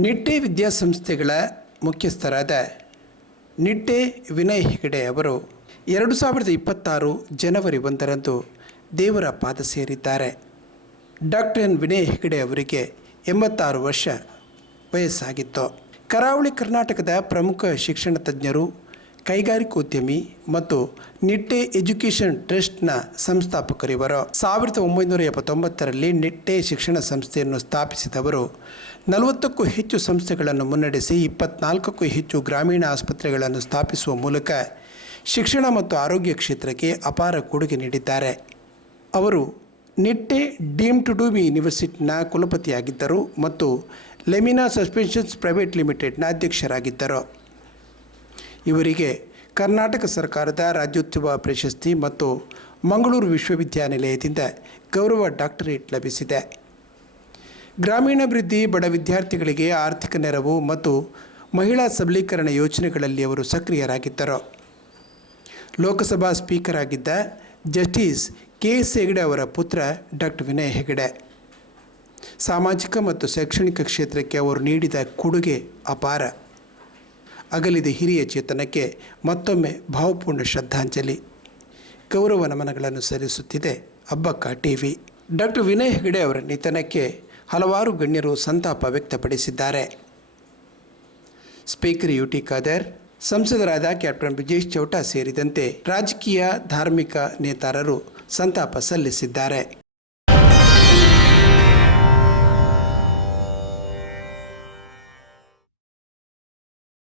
ನಿಟ್ಟೆ ವಿದ್ಯಾಸಂಸ್ಥೆಗಳ ಮುಖ್ಯಸ್ಥರಾದ ನಿಟ್ಟೆ ವಿನಯ್ ಹೆಗಡೆ ಅವರು ಎರಡು ಸಾವಿರದ ಇಪ್ಪತ್ತಾರು ಜನವರಿ ಒಂದರಂದು ದೇವರ ಪಾದ ಸೇರಿದ್ದಾರೆ. ಡಾಕ್ಟರ್ ಎನ್ ವಿನಯ್ ಹೆಗಡೆ ಅವರಿಗೆ ಎಂಬತ್ತಾರು ವರ್ಷ ವಯಸ್ಸಾಗಿತ್ತು. ಕರಾವಳಿ ಕರ್ನಾಟಕದ ಪ್ರಮುಖ ಶಿಕ್ಷಣ ತಜ್ಞರು ಕೈಗಾರಿಕೋದ್ಯಮಿ ಮತ್ತು ನಿಟ್ಟೆ ಎಜುಕೇಷನ್ ಟ್ರಸ್ಟ್ನ ಸಂಸ್ಥಾಪಕರಿವರು ಸಾವಿರದ ಒಂಬೈನೂರ ಎಪ್ಪತ್ತೊಂಬತ್ತರಲ್ಲಿ ನಿಟ್ಟೆ ಶಿಕ್ಷಣ ಸಂಸ್ಥೆಯನ್ನು ಸ್ಥಾಪಿಸಿದವರು. ನಲವತ್ತಕ್ಕೂ ಹೆಚ್ಚು ಸಂಸ್ಥೆಗಳನ್ನು ಮುನ್ನಡೆಸಿ ಇಪ್ಪತ್ನಾಲ್ಕಕ್ಕೂ ಹೆಚ್ಚು ಗ್ರಾಮೀಣ ಆಸ್ಪತ್ರೆಗಳನ್ನು ಸ್ಥಾಪಿಸುವ ಮೂಲಕ ಶಿಕ್ಷಣ ಮತ್ತು ಆರೋಗ್ಯ ಕ್ಷೇತ್ರಕ್ಕೆ ಅಪಾರ ಕೊಡುಗೆ ನೀಡಿದ್ದಾರೆ. ಅವರು ನಿಟ್ಟೆ ಡೀಮ್ ಟು ಬಿ ಯೂನಿವರ್ಸಿಟಿನ ಕುಲಪತಿಯಾಗಿದ್ದರು ಮತ್ತು ಲೆಮಿನಾ ಸಸ್ಪೆನ್ಷನ್ಸ್ ಪ್ರೈವೇಟ್ ಲಿಮಿಟೆಡ್ನ ಅಧ್ಯಕ್ಷರಾಗಿದ್ದರು. ಇವರಿಗೆ ಕರ್ನಾಟಕ ಸರ್ಕಾರದ ರಾಜ್ಯೋತ್ಸವ ಪ್ರಶಸ್ತಿ ಮತ್ತು ಮಂಗಳೂರು ವಿಶ್ವವಿದ್ಯಾನಿಲಯದಿಂದ ಗೌರವ ಡಾಕ್ಟರೇಟ್ ಲಭಿಸಿದೆ. ಗ್ರಾಮೀಣಾಭಿವೃದ್ಧಿ ಬಡ ವಿದ್ಯಾರ್ಥಿಗಳಿಗೆ ಆರ್ಥಿಕ ನೆರವು ಮತ್ತು ಮಹಿಳಾ ಸಬಲೀಕರಣ ಯೋಜನೆಗಳಲ್ಲಿ ಅವರು ಸಕ್ರಿಯರಾಗಿದ್ದರು. ಲೋಕಸಭಾ ಸ್ಪೀಕರ್ ಆಗಿದ್ದ ಜಸ್ಟಿಸ್ ಕೆ ಎಸ್ ಹೆಗಡೆ ಅವರ ಪುತ್ರ ಡಾಕ್ಟರ್ ವಿನಯ್ ಹೆಗಡೆ. ಸಾಮಾಜಿಕ ಮತ್ತು ಶೈಕ್ಷಣಿಕ ಕ್ಷೇತ್ರಕ್ಕೆ ಅವರು ನೀಡಿದ ಕೊಡುಗೆ ಅಪಾರ. ಅಗಲಿದ ಹಿರಿಯ ಚೇತನಕ್ಕೆ ಮತ್ತೊಮ್ಮೆ ಭಾವಪೂರ್ಣ ಶ್ರದ್ಧಾಂಜಲಿ. ಗೌರವ ನಮನಗಳನ್ನು ಸಲ್ಲಿಸುತ್ತಿದೆ ಅಬ್ಬಕ್ಕ ಟಿವಿ. ಡಾಕ್ಟರ್ ವಿನಯ್ ಹೆಗಡೆ ಅವರ ನಿಧನಕ್ಕೆ ಹಲವಾರು ಗಣ್ಯರು ಸಂತಾಪ ವ್ಯಕ್ತಪಡಿಸಿದ್ದಾರೆ. ಸ್ಪೀಕರ್ ಯು ಟಿ ಖಾದರ್, ಸಂಸದರಾದ ಕ್ಯಾಪ್ಟನ್ ಬ್ರಿಜೇಶ್ ಚೌಟ ಸೇರಿದಂತೆ ರಾಜಕೀಯ ಧಾರ್ಮಿಕ ನೇತಾರರು ಸಂತಾಪ ಸಲ್ಲಿಸಿದ್ದಾರೆ.